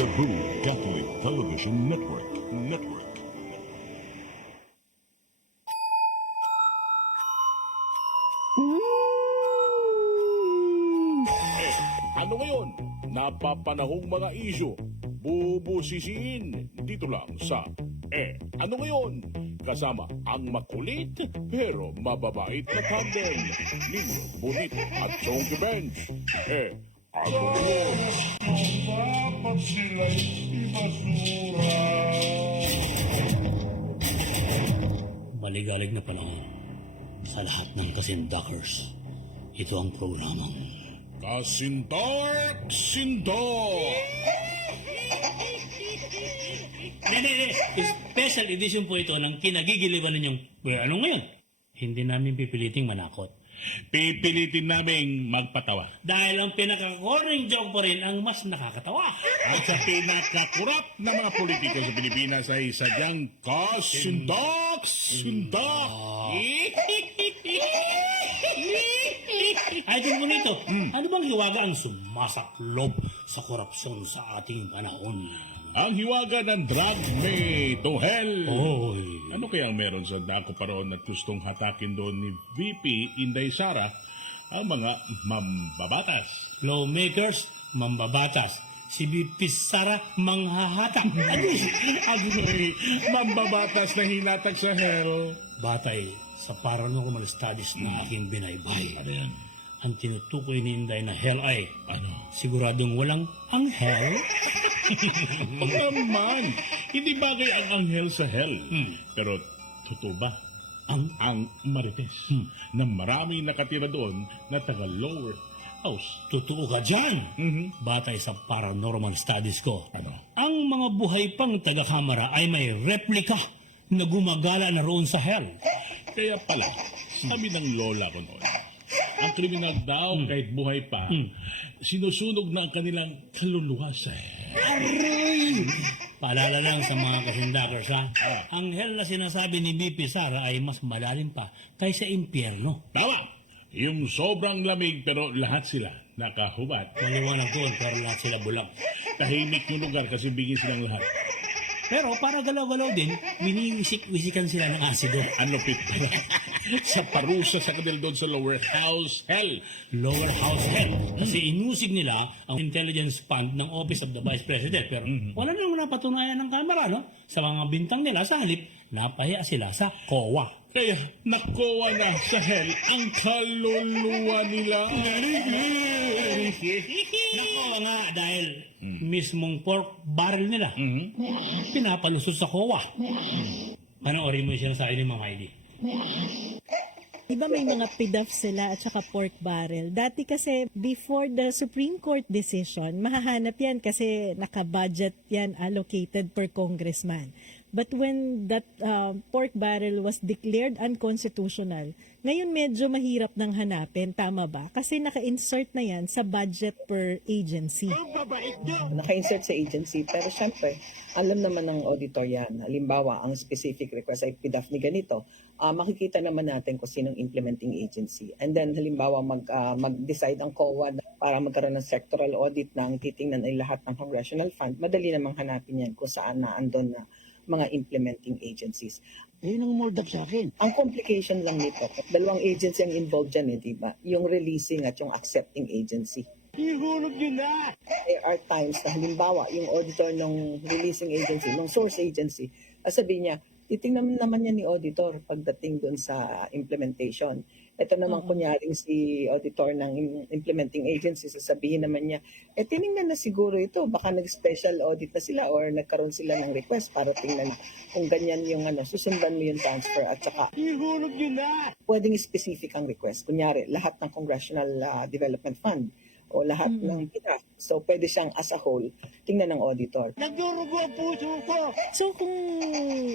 Cebu Catholic Television Network. Ano ngayon? Napapanahong mga isyo. Bubusisiin dito lang sa ano ngayon? Kasama ang makulit pero mababait na tandem ni Bonito at Chonky Bench. Ano ngayon? Dapat sila'y ibasura. Maligalig na panahon sa lahat ng kasindakers. Ito ang programang Kasindak Sindok! Hindi. Special edition po ito ng kinagigiliwan ninyong ano ngayon? Hindi namin pipiliting manakot. Pipilitin naming magpatawa. Dahil ang pinaka-corning joke po rin ang mas nakakatawa. At sa pinakakurap na mga politika sa Pilipinas ay sadyang Kasindak Sindok! Ay, kung nito, ano bang hiwaga ang sumasaklob sa korupsyon sa ating panahon? Ang hiwaga ng drug may to hell. Oy. Ano kaya ang meron sa dako paroon at gustong hatakin doon ni VP Inday Sara ang mga mambabatas? Lawmakers, mambabatas. Si BP Sara, manghahatak. Agoy, mambabatas na hinatag sa hell. Batay sa paranormal studies na aking binaybay. Ano yan? Ang tinutukoy ni Inday na hell ay, Ano? siguradong walang anghel? O naman, hindi bagay ang anghel sa hell. Pero totoo ba? Ang marites na marami nakatira doon na taga lower house. Totoo ka dyan. Batay sa paranormal studies ko. Ano? Ang mga buhay pang taga-kamara ay may replika na gumagala na roon sa hell. Kaya pala, sabi ng lola ko noon, ang kriminal daw kahit buhay pa, sinusunog na ang kanilang kaluluwa sa hell. Aray! Paalala lang sa mga kasindakers ha. Ang hell na sinasabi ni BP Sara ay mas malalim pa kaysa impyerno. Tama! Yung sobrang lamig pero lahat sila nakahubad. Maliwanag doon pero lahat sila bulag. Tahimik yung lugar kasi bigyan silang lahat. Pero para galaw-galaw din, winiwisik-wisikan sila ng asido. Ano pit pala? Sa parusa sa kanil doon sa lower house hell. Lower house hell. Kasi inusig nila ang intelligence fund ng Office of the Vice President. Pero wala namang napatunayan ng kamera, no? Sa mga bintang nila, sa halip, napahiya sila sa COA. Kaya nakuha na sa hell ang kaluluwa nila. Nakuha nga dahil mismong pork barrel nila pinapalusot sa COA. Panoorin mo siya sa akin ni Mang Heidi. Diba may mga PDAF sila at saka pork barrel? Dati kasi before the Supreme Court decision, mahahanap yan kasi naka-budget yan allocated per congressman. But when that pork barrel was declared unconstitutional, ngayon medyo mahirap nang hanapin, tama ba? Kasi naka-insert na yan sa budget per agency. Naka-insert sa agency, pero syempre, alam naman ng auditor yan. Halimbawa, ang specific request ay PDAF ni ganito. Makikita naman natin kung sinong implementing agency. And then, halimbawa, mag-decide ang COA para magkaroon ng sectoral audit na ang titingnan ay lahat ng congressional fund. Madali namang hanapin yan kung saan na andon na mga implementing agencies. Ayun ang mold up sa akin. Ang complication lang nito, dalawang agency ang involved dyan, di ba? Yung releasing at yung accepting agency. Ihulog nyo na! There are times na halimbawa, yung auditor ng releasing agency, ng source agency, sabi niya, titingnan naman niya ni auditor pagdating doon sa implementation. Ito naman kunyaring si auditor ng implementing agency, sasabihin naman niya, tinignan na siguro ito, baka nag-special audit na sila or nagkaroon sila ng request para tingnan kung ganyan yung susundan mo yung transfer at saka Ihulog nyo na! pwedeng specific ang request. Kunyari, lahat ng Congressional Development Fund o lahat ng PDAF. So, pwede siyang as a whole, tingnan ng auditor. Nagdurugo ang puso ko! So kung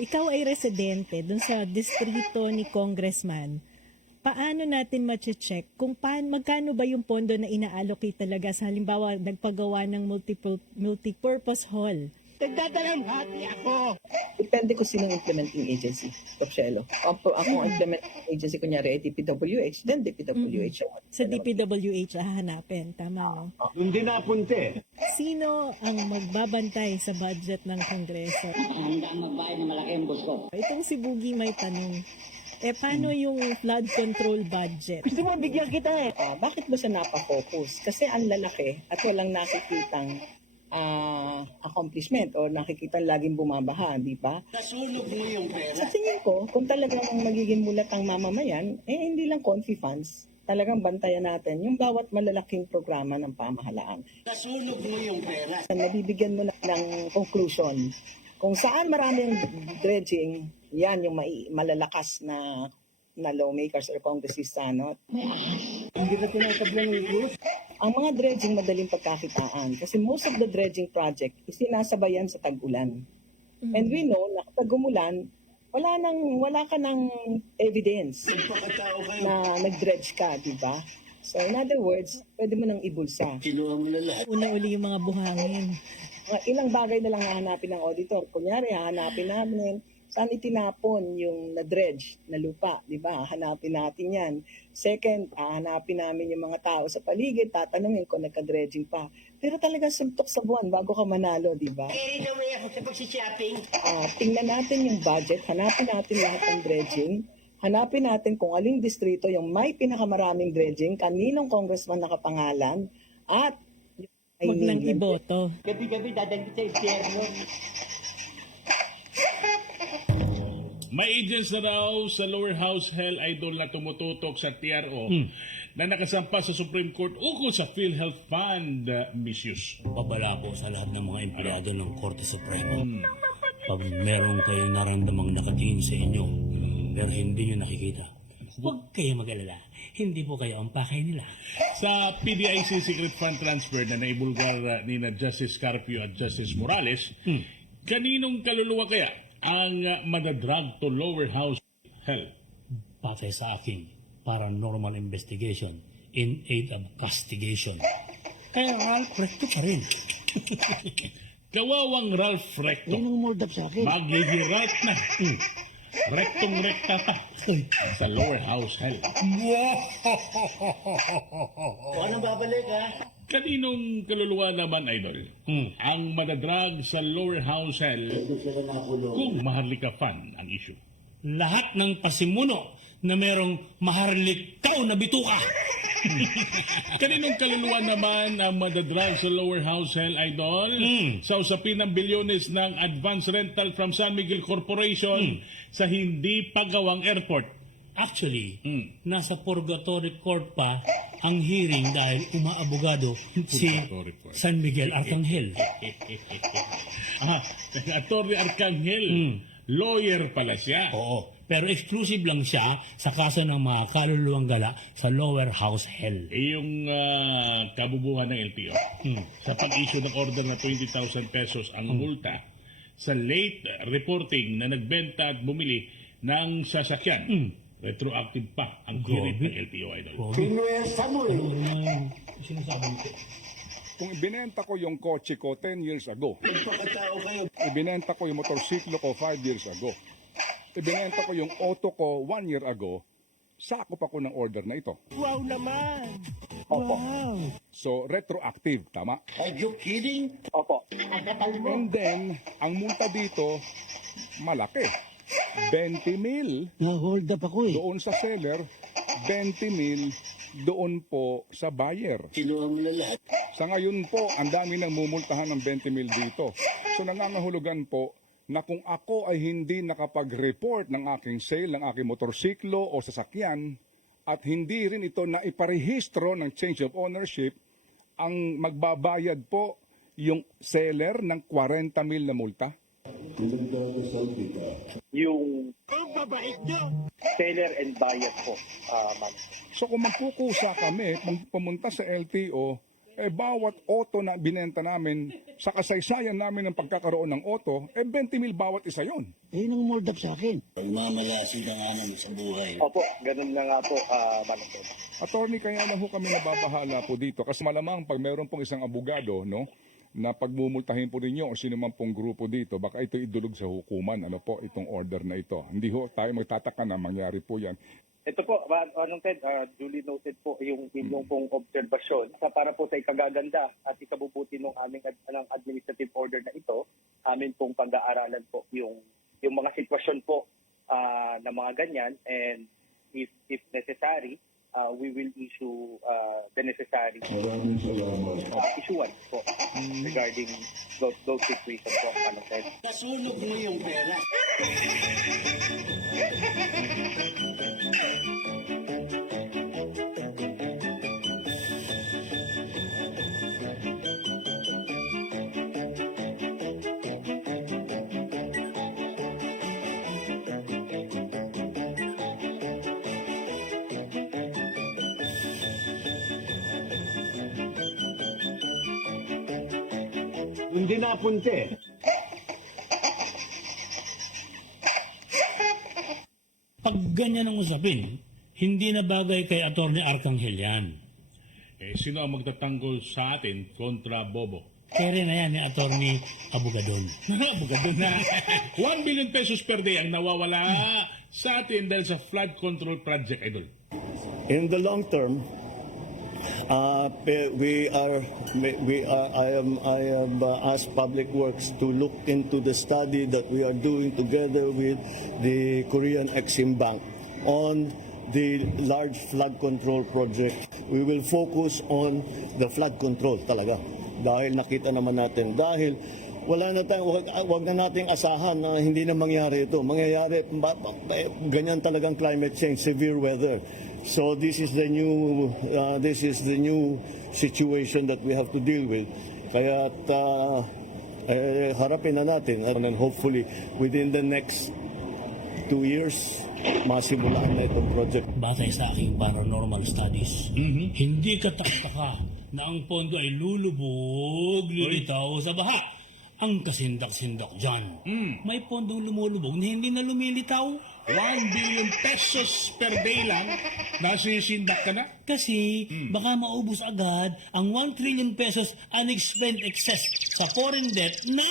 ikaw ay residente dun sa distrito ni congressman, paano natin ma-check kung magkano ba yung pondo na ina-allocate talaga sa halimbawa nagpagawa ng multipurpose hall Nagdadalamhati ako. Depende ko sinong implementing agency, Propshelo. Ako ang implementing agency, kunyari ay DPWH, then DPWH. Sa DPWH hahanapin, tama no? Hindi napunte. Sino ang magbabantay sa budget ng Kongreso? Handa magbayad ng malaking gusto. Itong si Boogie may tanong, paano yung flood control budget? Gusto mo bigyan kita eh. Bakit ba siya napafocus? Kasi ang lalaki at walang nakikitang accomplishment o nakikita laging bumabaha, di ba? Nasunog mo yung pera. Sa tingin ko, kung talagang magiging mulat ang mamamayan, hindi lang confi funds. Talagang bantayan natin yung bawat malalaking programa ng pamahalaan. Nasunog mo yung pera. Nabibigyan mo na ng conclusion. Kung saan marami ang dredging, yan yung malalakas na lawmakers or congressista, no? Hindi na tinatablan ng Cruz. Ang mga dredging madaling pagkakitaan kasi most of the dredging project is sinasabayan sa tag-ulan. And we know na kapag umulan, wala ka ng evidence Pagkatao kayo. na nag-dredge ka, di ba? So in other words, pwede mo nang ibulsa. Kinuha mo na lahat. Una uli yung mga buhangin. Ilang bagay na lang hahanapin ng auditor. Kunyari, hahanapin namin saan itinapon yung na-dredge na lupa, di ba? Hanapin natin yan. Second, hahanapin namin yung mga tao sa paligid, tatanungin kung nagka-dredging pa. Pero talaga suntok sa buwan bago ka manalo, di ba? Carry away ako sa pagsishopping. Tingnan natin yung budget, hanapin natin lahat ng dredging, hanapin natin kung aling distrito yung may pinakamaraming dredging, kaninong congressman nakapangalan, at Huwag lang iboto. Gabi-gabi dadagit sa impyerno. May agents na raw sa lower house hell idol na tumututok sa TRO na nakasampa sa Supreme Court ukol sa PhilHealth Fund misuse. Babala po sa lahat ng mga empleyado ng Korte Suprema. Pag meron kayong naramdamang nakatingin sa inyo, pero hindi nyo nakikita, huwag kayo mag-alala. Hindi po kayo ang pakay nila. Sa PDIC Secret Fund Transfer na naibulgar ni na Justice Carpio at Justice Morales, kaninong kaluluwa kaya ang madadrag to lower house hell? Patay sa aking paranormal investigation in aid of castigation. Kaya Ralph Recto pa rin. Kawawang Ralph Recto. Yan ang mold up sa akin. Maghihirat na. Rektong rekta pa sa lower house hell. Ano babalik ha? Kaninong kaluluwa naman, Idol? Ang madadrag sa lower house hell kung maharlika fan ang issue. Lahat ng pasimuno na merong maharlikaw na bituka. Kaninong kaluluwa naman ang madadrag sa lower house hell, Idol? Sa usapin ng bilyones ng advance rental from San Miguel Corporation sa hindi pagawang airport. Actually, nasa purgatory court pa ang hearing dahil umaabogado si Purgatory court. San Miguel Arcangel. Attorney Arcangel, lawyer pala siya. Oo. Pero exclusive lang siya sa kaso ng mga kaluluwang gala sa lower house hell. Yung kabubuhan ng LTO sa pag-issue ng order na 20,000 pesos ang multa sa late reporting na nagbenta at bumili ng sasakyan. Retroactive pa ang hirit ng LTO, Idol. Pinuesta mo eh. Kung ibinenta ko yung kotse ko 10 years ago, Pagkatao kayo. ibinenta ko yung motorsiklo ko 5 years ago, ibinenta ko yung auto ko 1 year ago, sakop ako ng order na ito. Wow naman. Opo. Wow. So, retroactive, tama? Are you kidding? Opo. Nakatal mo. And then, ang multa dito, malaki. 20 mil Na-hold up ako eh. doon sa seller, 20 mil doon po sa buyer. Kinuha mo na lahat. Sa ngayon po, ang dami nang mumultahan ng 20 mil dito. So nangangahulugan po na kung ako ay hindi nakapag-report ng aking sale, ng aking motorsiklo o sasakyan, at hindi rin ito na iparehistro ng change of ownership, ang magbabayad po yung seller ng 40 mil na multa. Yung Ang babait nyo. seller and buyer po, ma'am. So kung magkukusa kami, pumunta sa LTO, bawat auto na binenta namin, sa kasaysayan namin ng pagkakaroon ng auto, 20 mil bawat isa yon. Ayun ang mold up sa akin. Pagmamalasin na nga naman sa buhay. Opo, ganun na nga po, ma'am. Attorney, kaya lang ho kami nababahala po dito kasi malamang pag meron pong isang abogado, no, na pagmumultahin po ninyo o sino man pong grupo dito, baka ito idulog sa hukuman, ano po, itong order na ito. Hindi ho, tayo magtataka na mangyari po yan. Ito po, anong Ted, duly noted po yung inyong pong obserbasyon para po sa ikagaganda at ikabubuti ng aming ng administrative order na ito, amin pong pag-aaralan po yung mga sitwasyon po na mga ganyan, and if necessary, we will issue the necessary issuance po regarding those situations po. Ano, Ted? Pasunog mo yung pera. Hindi napunti. Pag ganyan ang usapin, hindi na bagay kay Atty. Arcangel yan. Sino ang magtatanggol sa atin kontra Bobo? Kere na yan ni Atty. Abugadon. Bugadon na. 1 billion pesos per day ang nawawala sa atin dahil sa flood control project, Idol. In the long term, I have asked Public Works to look into the study that we are doing together with the Korean Exim Bank on the large flood control project. We will focus on the flood control talaga. Dahil nakita naman natin, dahil wala na tayo, wag na nating asahan na hindi na mangyari ito. Mangyayari, ganyan talagang climate change, severe weather. So this is the new situation that we have to deal with. Kaya harapin na natin, and hopefully within the next 2 years masimulaan na itong project. Batay sa aking paranormal studies, hindi katakaka na ang pondo ay lulubog-lilitaw sa baha. Ang kasindak-sindak dyan, may pondong lumulubog na hindi na lumilitaw. 1 billion pesos per day lang, nasisindak ka na? Kasi baka maubos agad ang 1 trillion pesos unexplained excess sa foreign debt na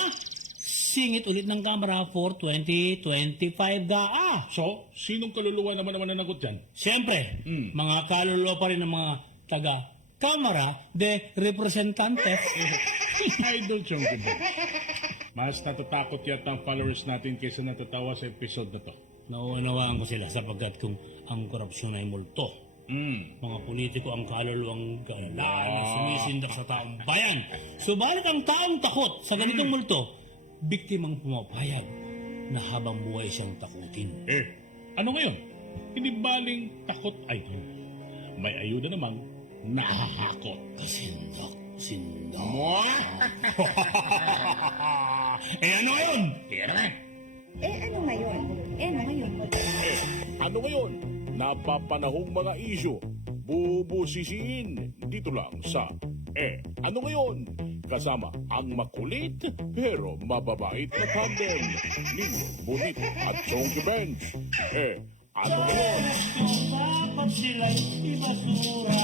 singit ulit ng Kamara for 2025 gaa. So, sinong kaluluwa naman nananagot dyan? Siyempre, mga kaluluwa pa rin ng mga taga Kamara de Representantes. Idol Chonky Boy. Mas natatakot yata ang followers natin kaysa natatawa sa episode na to. Nauunawaan ko sila sapagkat kung ang korupsyon ay multo, mga politiko ang kaluluwang galaan na sumisindak sa taong bayan. Subalit ang taong takot sa ganitong multo, biktimang pumapayag na habang buhay siyang takutin. Ano ngayon? Hindi baling takot, Idol. May ayuda namang nakakakot. Kasindak. Ano ngayon? Ano ngayon? Napapanahong mga isyo. Bubusisiin dito lang sa Ano Ngayon? Kasama ang makulit pero mababait na tandem Nino Bonito at Chonky Bench. Ano Ngayon? Dapat sila'y ibasura.